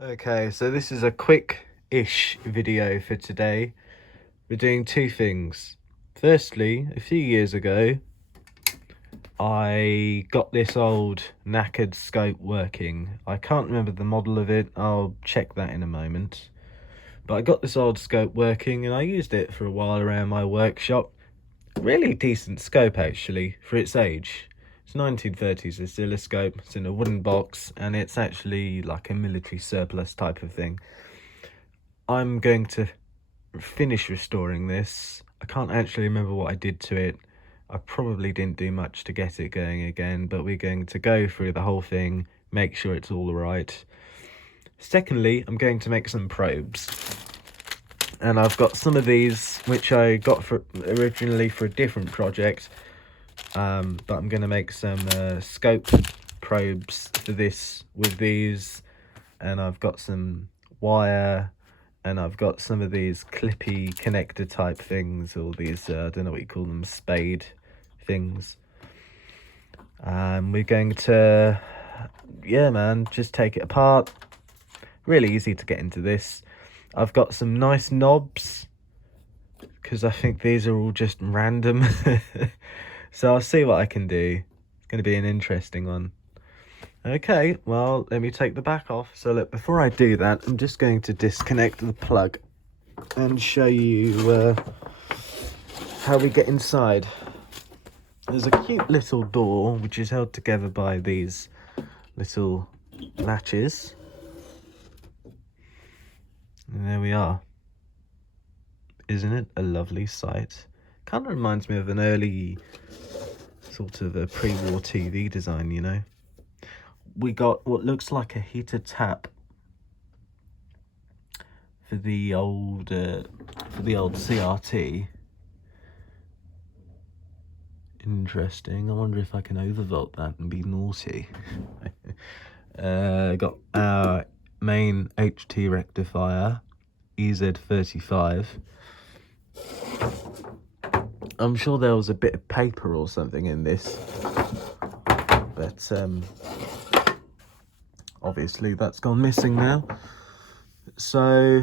Okay, so this is a quick-ish video for today. We're doing two things. Firstly, a few years ago, I got this old knackered scope working. I can't remember the model of it, I'll check that in a moment. But I got this old scope working and I used it for a while around my workshop. Really decent scope actually, for its age. It's 1930s oscilloscope, it's in a wooden box, and it's actually like a military surplus type of thing. I'm going to finish restoring this. I can't actually remember what I did to it. I probably didn't do much to get it going again, but we're going to go through the whole thing, make sure it's all right. Secondly, I'm going to make some probes. And I've got some of these, which I got originally for a different project. But I'm going to make some scope probes for this with these. And I've got some wire. And I've got some of these clippy connector type things, or these, I don't know what you call them, spade things. We're going to, yeah man, just take it apart. Really easy to get into this. I've got some nice knobs, because I think these are all just random. So I'll see what I can do. It's going to be an interesting one. Okay, well, let me take the back off. So look, before I do that, I'm just going to disconnect the plug and show you how we get inside. There's a cute little door which is held together by these little latches. And there we are. Isn't it a lovely sight? Kind of reminds me of an early sort of a pre-war TV design, you know. We got what looks like a heater tap for the old CRT. Interesting. I wonder if I can overvolt that and be naughty. Got our main HT rectifier, EZ35. I'm sure there was a bit of paper or something in this, but obviously that's gone missing now. So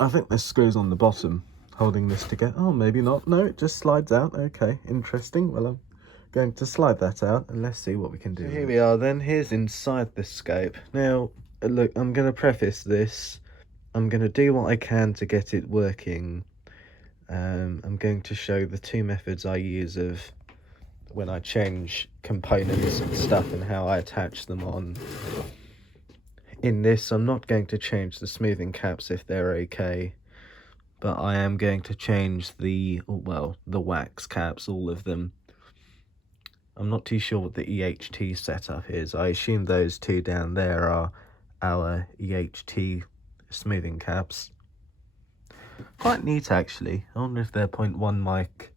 I think this screws on the bottom, holding this together. Oh, maybe not. No, it just slides out. Okay, interesting. Well, I'm going to slide that out and let's see what we can do. So here we are then. Here's inside the scope. Now, look, I'm going to preface this. I'm going to do what I can to get it working. I'm going to show the two methods I use of when I change components and stuff and how I attach them on. In this, I'm not going to change the smoothing caps if they're okay, but I am going to change the wax caps, all of them. I'm not too sure what the EHT setup is. I assume those two down there are our EHT smoothing caps. Quite neat actually. I wonder if they're 0.1 mic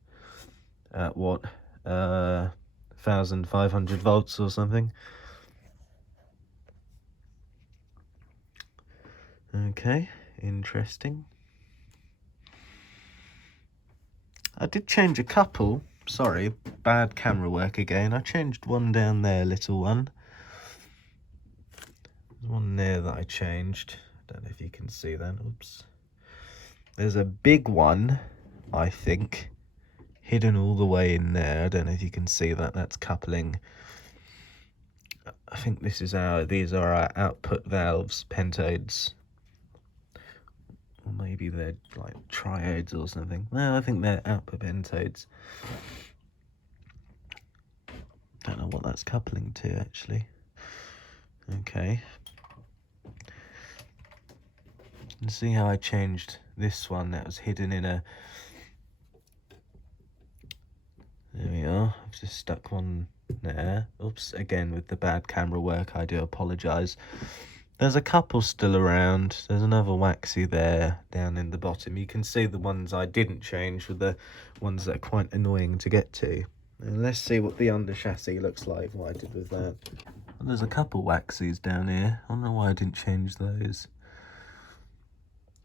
at what, 1500 volts or something. Okay, interesting. I did change a couple. Sorry, bad camera work again. I changed one down there, little one. There's one there that I changed. I don't know if you can see that. Oops. There's a big one, I think, hidden all the way in there. I don't know if you can see that. That's coupling. I think these are our output valves, pentodes. Or maybe they're like triodes or something. No, I think they're output pentodes. Don't know what that's coupling to actually. Okay. And see how I changed this one that was hidden in a... There we are. I've just stuck one there. Oops, again with the bad camera work, I do apologise. There's a couple still around. There's another waxy there down in the bottom. You can see the ones I didn't change with the ones that are quite annoying to get to. And let's see what the under chassis looks like, what I did with that. And there's a couple waxies down here. I don't know why I didn't change those.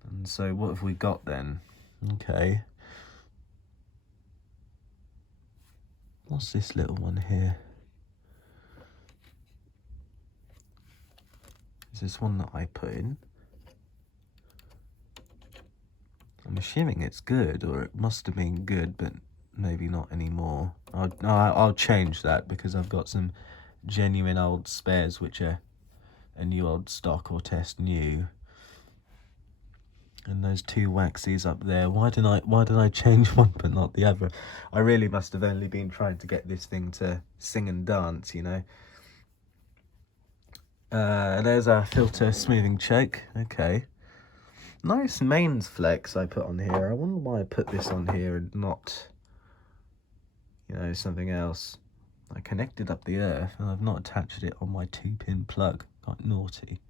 And so what have we got then? Okay. What's this little one here? is this one that I put in. I'm assuming it's good, or it must have been good, but maybe not anymore. I'll change that because I've got some genuine old spares which are a new old stock or test new. And those two waxies up there, why did I change one but not the other? I really must have only been trying to get this thing to sing and dance, you know. There's our filter smoothing choke. Okay, nice mains flex I put on here. I wonder why I put this on here and not, you know, something else. I connected up the earth and I've not attached it on my 2-pin plug. Quite naughty.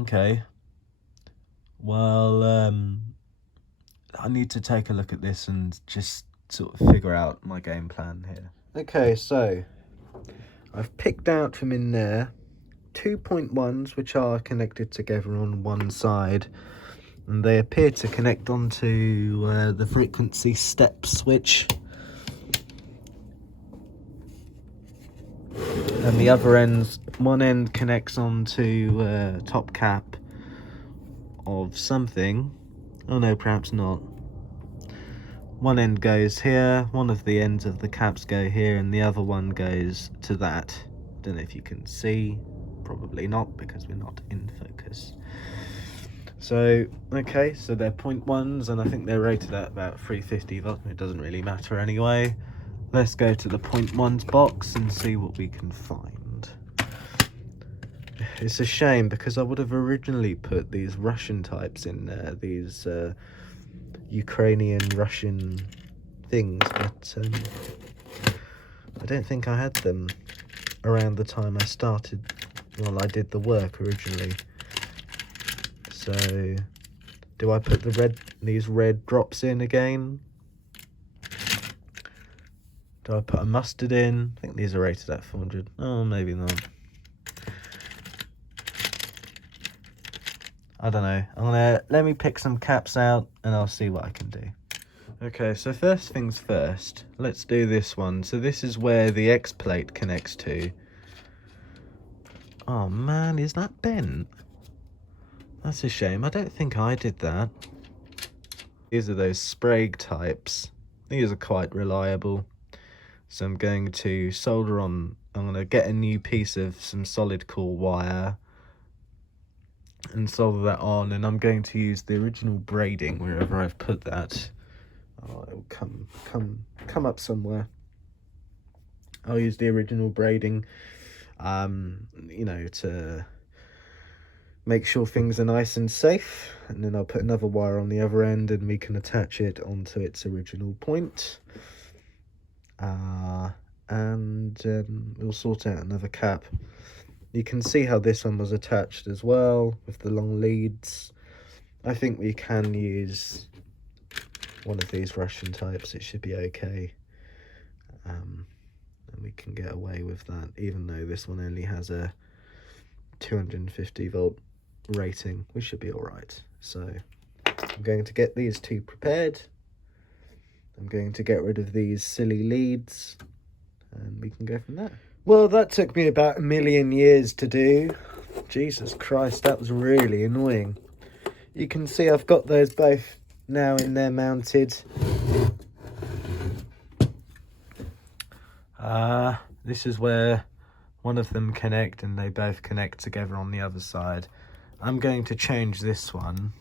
Okay, well, I need to take a look at this and just sort of figure out my game plan here. Okay, so I've picked out from in there 2.1s which are connected together on one side, and they appear to connect onto the frequency step switch, and the other ends, one end connects onto top cap of something. Oh no, perhaps not. One end goes here, one of the ends of the caps go here, and the other one goes to that. Don't know if you can see, probably not because we're not in focus. So, okay, so they're 0.1s and I think they're rated at about 350 volts. It doesn't really matter anyway. Let's go to the 0.1s box and see what we can find. It's a shame because I would have originally put these Russian types in there, these Ukrainian Russian things, but I don't think I had them around the time I started. Well, I did the work originally. So do I put these red drops in again? Do I put a mustard in? I think these are rated at 400. Oh, maybe not. I don't know. Let me pick some caps out and I'll see what I can do. Okay, so first things first, let's do this one. So this is where the X plate connects to. Oh man, is that bent? That's a shame. I don't think I did that. These are those Sprague types. These are quite reliable. So I'm going to solder on, I'm going to get a new piece of some solid core wire and solder that on, and I'm going to use the original braiding wherever I've put that. Oh, it'll come up somewhere. I'll use the original braiding, you know, to make sure things are nice and safe, and then I'll put another wire on the other end and we can attach it onto its original point. And we'll sort out another cap. You can see how this one was attached as well with the long leads. I think we can use one of these Russian types, it should be okay. And we can get away with that, even though this one only has a 250 volt rating. We should be all right. So I'm going to get these two prepared. I'm going to get rid of these silly leads and we can go from there. Well, that took me about 1,000,000 years to do. Jesus Christ, that was really annoying. You can see I've got those both now in there mounted. This is where one of them connect and they both connect together on the other side. I'm going to change this one.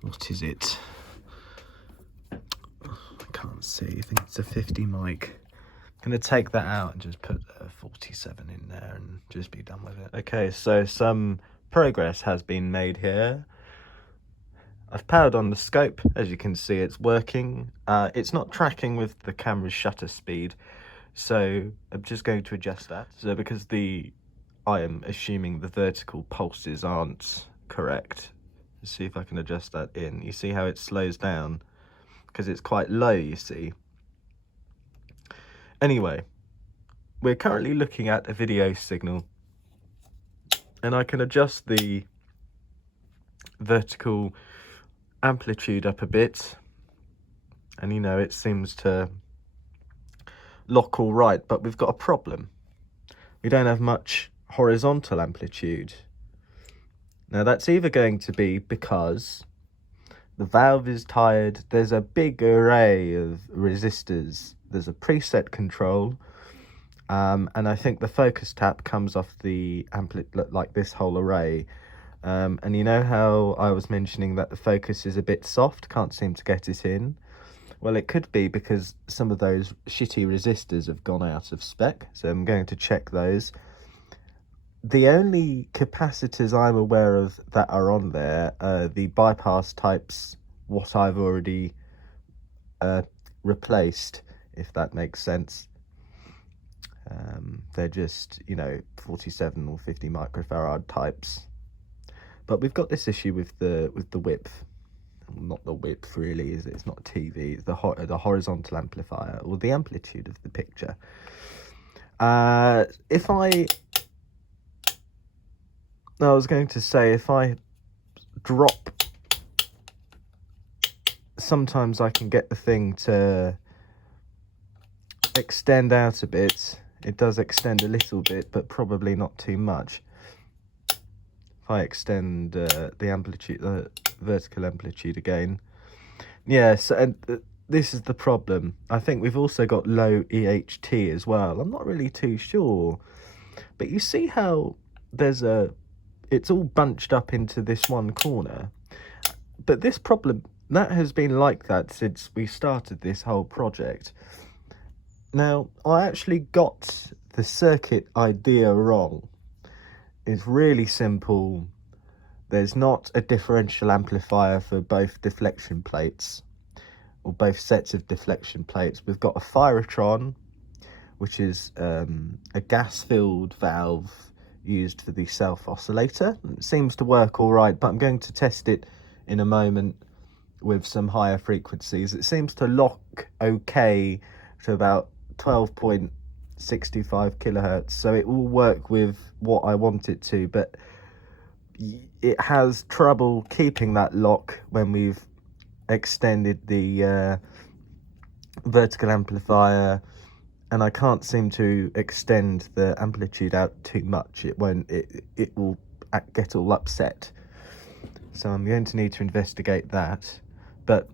What is it? I can't see. I think it's a 50 mic. I'm going to take that out and just put a 47 in there and just be done with it. Okay, so some progress has been made here. I've powered on the scope. As you can see, it's working. It's not tracking with the camera's shutter speed, so I'm just going to adjust that. So because I am assuming the vertical pulses aren't correct. Let's see if I can adjust that in. You see how it slows down? Because it's quite low, you see. Anyway, we're currently looking at a video signal, and I can adjust the vertical amplitude up a bit, and you know, it seems to lock all right, but we've got a problem. We don't have much horizontal amplitude. Now that's either going to be because the valve is tired, there's a big array of resistors, there's a preset control, and I think the focus tap comes off the like this whole array. And you know how I was mentioning that the focus is a bit soft, can't seem to get it in? Well, it could be because some of those shitty resistors have gone out of spec, so I'm going to check those. The only capacitors I'm aware of that are on there are the bypass types, what I've already replaced, if that makes sense. They're just, 47 or 50 microfarad types. But we've got this issue with the width. Not the width really, is it? It's not a TV, it's the horizontal amplifier, or the amplitude of the picture. If I was going to say, if I drop, sometimes I can get the thing to extend out a bit. It does extend a little bit, but probably not too much. If I extend the amplitude, the vertical amplitude again. Yes, and this is the problem. I think we've also got low EHT as well. I'm not really too sure. But you see how it's all bunched up into this one corner. But this problem, that has been like that since we started this whole project. Now, I actually got the circuit idea wrong. It's really simple. There's not a differential amplifier for both deflection plates, or both sets of deflection plates. We've got a Pyrotron, which is a gas-filled valve used for the self-oscillator. It seems to work all right, but I'm going to test it in a moment with some higher frequencies. It seems to lock okay to about 12.65 kilohertz, so it will work with what I want it to, but it has trouble keeping that lock when we've extended the vertical amplifier, and I can't seem to extend the amplitude out too much. It won't, it will get all upset. So I'm going to need to investigate that. But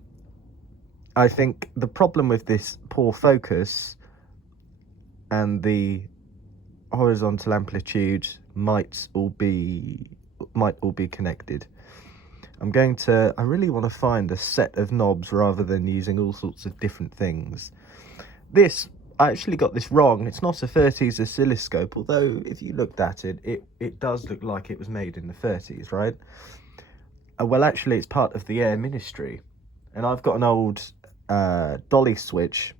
I think the problem with this poor focus and the horizontal amplitude might all be connected. I really want to find a set of knobs rather than using all sorts of different things. I actually got this wrong. It's not a 30s oscilloscope, although if you looked at it, it does look like it was made in the 30s, right? Well, actually, it's part of the Air Ministry. And I've got an old dolly switch.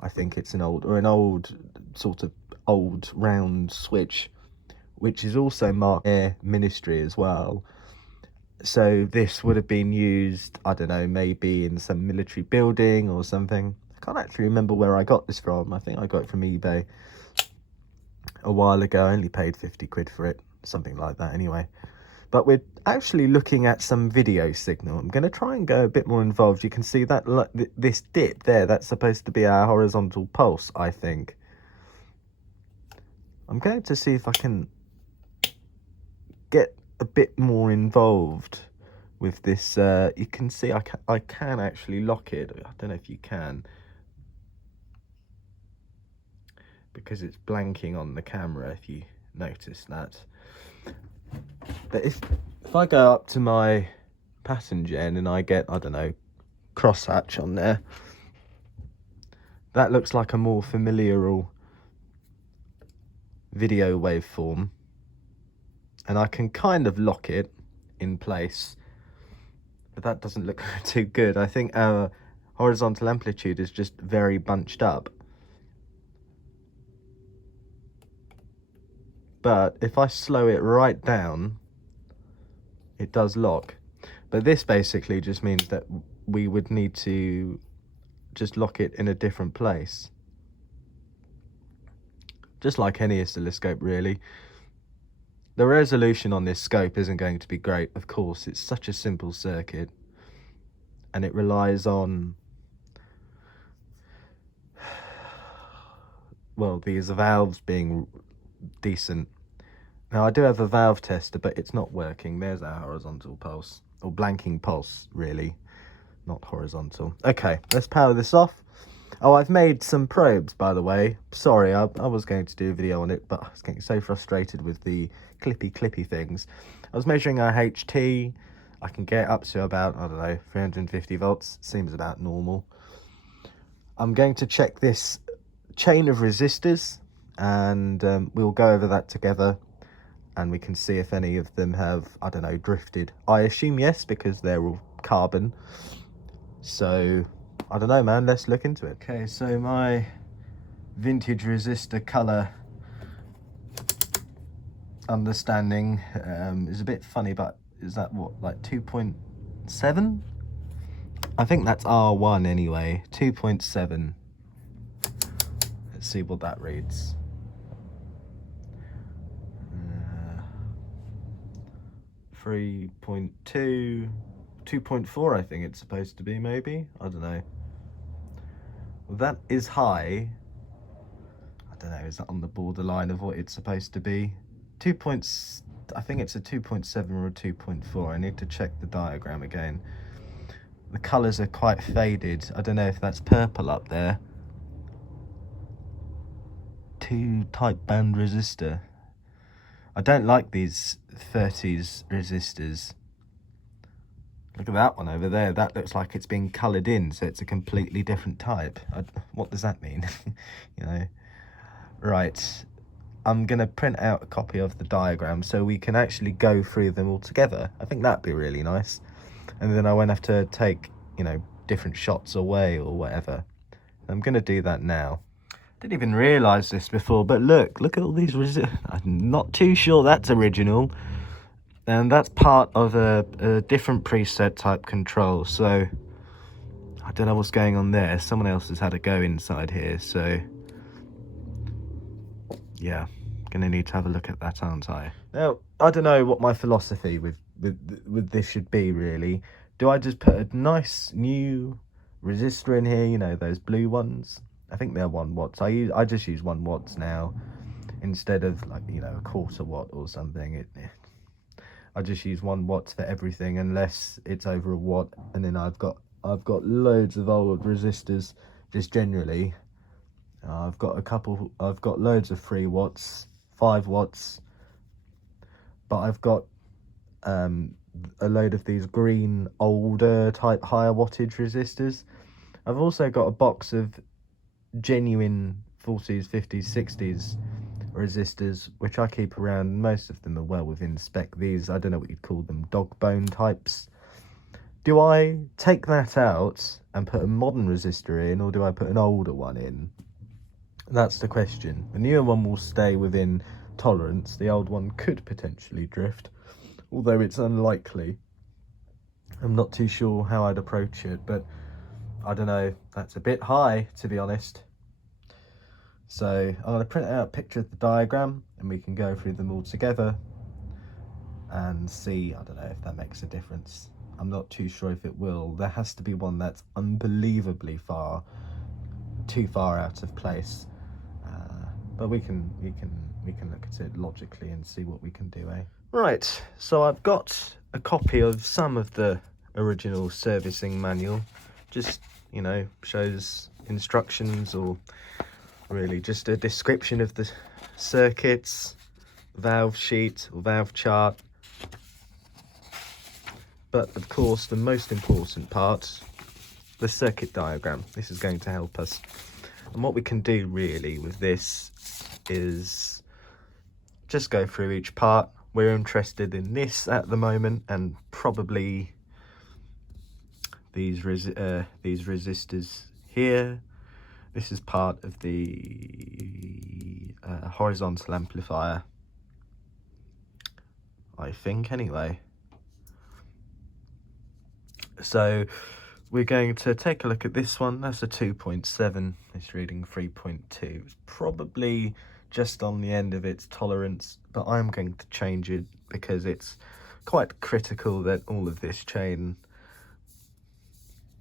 I think it's an old sort of old round switch, which is also marked Air Ministry as well. So this would have been used, I don't know, maybe in some military building or something. I can't actually remember where I got this from. I think I got it from eBay a while ago. I only paid 50 quid for it, something like that anyway. But we're actually looking at some video signal. I'm going to try and go a bit more involved. You can see that this dip there, that's supposed to be our horizontal pulse, I think. I'm going to see if I can get a bit more involved with this. You can see I can actually lock it. I don't know if you can, because it's blanking on the camera, if you notice that. But if I go up to my pattern gen and I get, I don't know, crosshatch on there, that looks like a more familiar video waveform, and I can kind of lock it in place, but that doesn't look too good. I think our horizontal amplitude is just very bunched up. But if I slow it right down, it does lock. But this basically just means that we would need to just lock it in a different place. Just like any oscilloscope, really. The resolution on this scope isn't going to be great, of course. It's such a simple circuit, and it relies on, well, these valves being decent. Now I do have a valve tester, but it's not working. There's our horizontal pulse, or blanking pulse, really, not horizontal. Okay, let's power this off. Oh, I've made some probes, by the way. Sorry, I was going to do a video on it, but I was getting so frustrated with the clippy things. I was measuring our HT. I can get up to about, I don't know, 350 volts. Seems about normal. I'm going to check this chain of resistors, and we'll go over that together, and we can see if any of them have, I don't know, drifted. I assume yes, because they're all carbon. So I don't know, man, let's look into it. Okay, so my vintage resistor color understanding is a bit funny, but is that what, like 2.7? I think that's R1 anyway. 2.7. Let's see what that reads. 3.2, 2.4 I think it's supposed to be, maybe, I don't know. Well, that is high. I don't know, is that on the borderline of what it's supposed to be? I think it's a 2.7 or a 2.4. I need to check the diagram again. The colours are quite faded. I don't know if that's purple up there. 2 type band resistor. I don't like these 30s resistors. Look at that one over there. That looks like it's been coloured in, so it's a completely different type. What does that mean? You know. Right. I'm going to print out a copy of the diagram so we can actually go through them all together. I think that'd be really nice. And then I won't have to take, you know, different shots away or whatever. I'm going to do that now. Didn't even realise this before, but look at all these I'm not too sure that's original. And that's part of a different preset type control. So I don't know what's going on there. Someone else has had a go inside here, so yeah, gonna need to have a look at that, aren't I? Now, I don't know what my philosophy with this should be, really. Do I just put a nice new resistor in here, you know, those blue ones? I think they're 1 watts. I just use 1 watts now instead of, like, you know, a 1/4 watt or something. I just use 1 watt for everything unless it's over a watt, and then I've got loads of old resistors just generally. I've got loads of 3 watts, 5 watts, but I've got a load of these green older type higher wattage resistors. I've also got a box of genuine 40s, 50s, 60s resistors, which I keep around. Most of them are well within spec. These, I don't know what you'd call them, dog bone types. Do I take that out and put a modern resistor in, or do I put an older one in? That's the question. The newer one will stay within tolerance. The old one could potentially drift, although it's unlikely. I'm not too sure how I'd approach it, but I don't know. That's a bit high, to be honest. So I'm going to print out a picture of the diagram, and we can go through them all together and see, I don't know, if that makes a difference. I'm not too sure if it will. There has to be one that's unbelievably too far out of place. But we can look at it logically and see what we can do, eh? Right, so I've got a copy of some of the original servicing manual. Just, you know, shows instructions, or really just a description of the circuits, valve sheet or valve chart. But of course, the most important part, the circuit diagram. This is going to help us. And what we can do really with this is just go through each part. We're interested in this at the moment, and probably these resistors here. This is part of the horizontal amplifier, I think, anyway. So we're going to take a look at this one. That's a 2.7. It's reading 3.2. It's probably just on the end of its tolerance, but I'm going to change it because it's quite critical that all of this chain,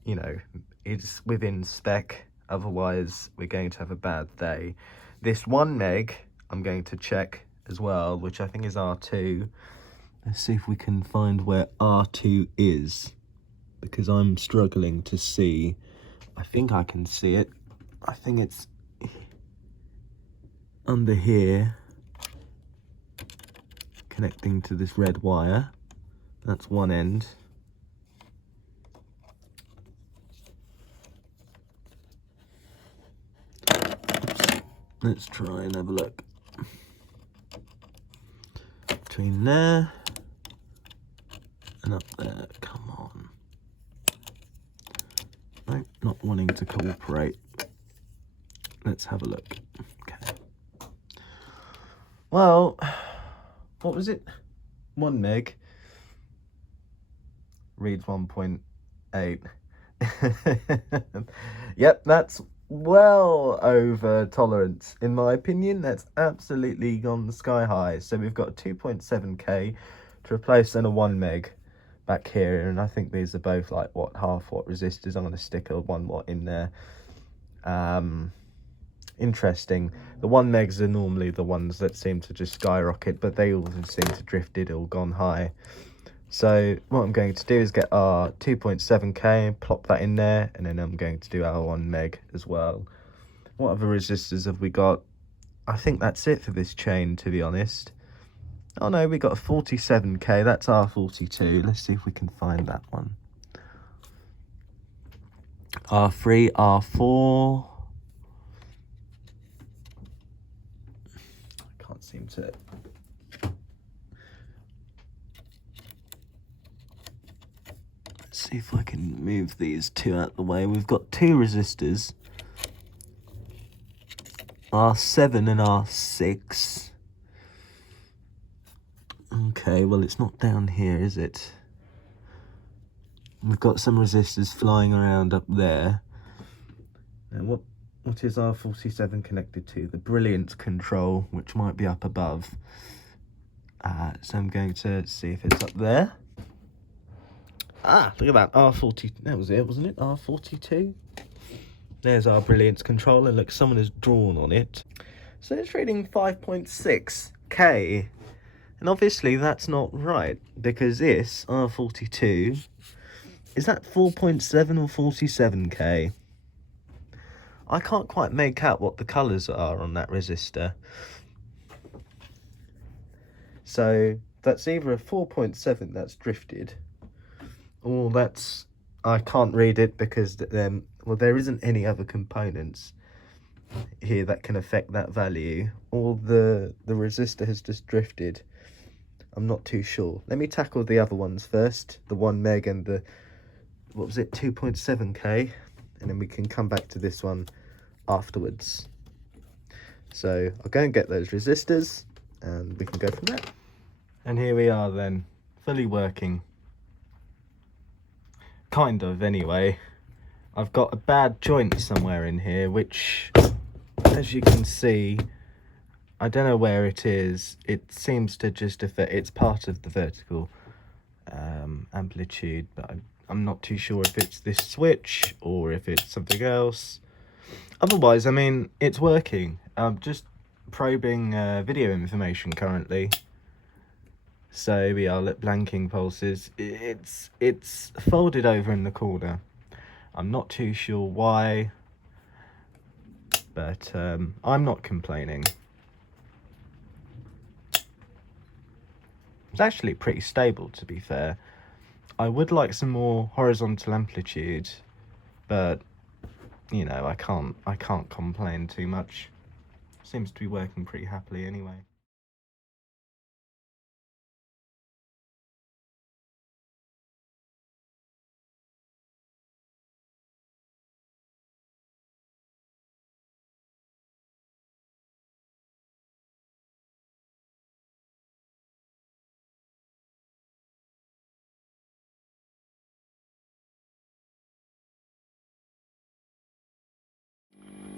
you know, is within spec. Otherwise, we're going to have a bad day. This 1 meg, I'm going to check as well, which I think is R2. Let's see if we can find where R2 is, because I'm struggling to see. I think I can see it. I think it's under here, connecting to this red wire. That's one end. Oops. Let's try and have a look. Between there and up there. Come on. Nope, not wanting to cooperate. Let's have a look. Okay. Well, what was it? 1 meg. Reads 1.8. Yep, that's well over tolerance. In my opinion, that's absolutely gone sky high. So we've got 2.7k to replace then a 1 meg back here, and I think these are both like what, half watt resistors. I'm going to stick a 1 watt in there. Interesting. The 1 megs are normally the ones that seem to just skyrocket, but they all seem to drifted or gone high. So what I'm going to do is get our 2.7k, plop that in there, and then I'm going to do our 1 meg as well. What other resistors have we got? I think that's it for this chain, to be honest. Oh no, we got a 47k, that's R42. Let's see if we can find that one. R3, R4. I can't seem to... See if I can move these two out the way. We've got two resistors, R7 and R6. Okay, well, it's not down here, is it? We've got some resistors flying around up there. And what is R47 connected to? The brilliance control, which might be up above. So I'm going to see if it's up there. Ah, look at that, R40, that was it, wasn't it? R42. There's our brilliance controller. Look, someone has drawn on it. So it's reading 5.6k. And obviously that's not right, because this, R42, is that 4.7 or 47k? I can't quite make out what the colours are on that resistor. So that's either a 4.7 that's drifted, or that's, I can't read it because well, there isn't any other components here that can affect that value, or the resistor has just drifted. I'm not too sure. Let me tackle the other ones first, the 1 meg and the, what was it, 2.7k, and then we can come back to this one afterwards. So I'll go and get those resistors and we can go from there. And here we are then, fully working. Kind of, anyway. I've got a bad joint somewhere in here, which, as you can see, I don't know where it is. It seems to just affect, it's part of the vertical amplitude, but I'm not too sure if it's this switch or if it's something else. Otherwise, I mean, it's working. I'm just probing video information currently. So we are blanking pulses. It's folded over in the corner. I'm not too sure why, but I'm not complaining. It's actually pretty stable, to be fair. I would like some more horizontal amplitude, but you know, I can't complain too much. Seems to be working pretty happily anyway.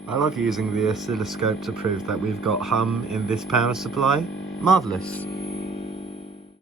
I love using the oscilloscope to prove that we've got hum in this power supply. Marvellous.